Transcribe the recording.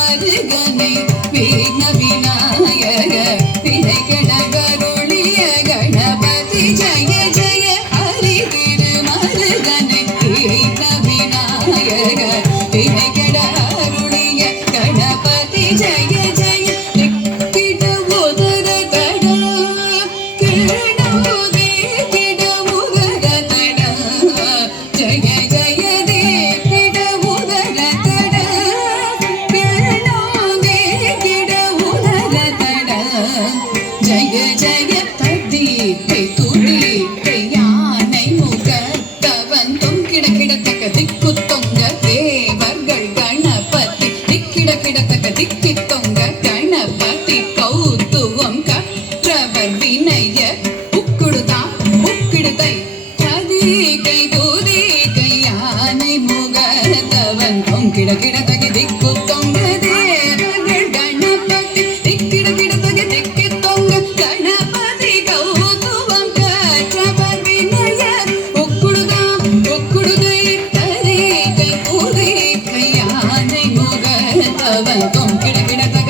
மருகனை விக்ன விநாயக வினை கெட கருளிய கணபதி ஜய ஜய ஹரி திரு மருகனை விக்ன விநாயக வினை கெட அருளிய கணபதி ஜய ஜய திக்கிட உதர தட கிரணோதே கிட உதர தட ஜய ஜய தேக்கிட உதர தட கிரணோதே கிட உதர தட ஜய ஜய ததீப்பை துதிப்பை யானை முகத்தவந்தும் கிட கிடத்தக்க திக்கு தொங்க தேவர்கள் கணபதி திக்கிட கிடத்தக்க திக்கி தொங்க கணபதி கௌத்துவம் கற்றவர் வினய உக்குடுதா உக்கிடுதை ததீகை துதிகை யானை முகத்தவந்தும் கிட கிடத்தக்க திக்கு தொங்க தேவர்கள் கணபதி திக்கிட கிடத்தக்க திக்கி தொங்க கணபதி கௌத்துவம் கற்றவர் வினய உக்குடுதா உக்குடுதை ததீகை துதிகை யானை முகத்தவந்தும் கிட கிடத்தக்க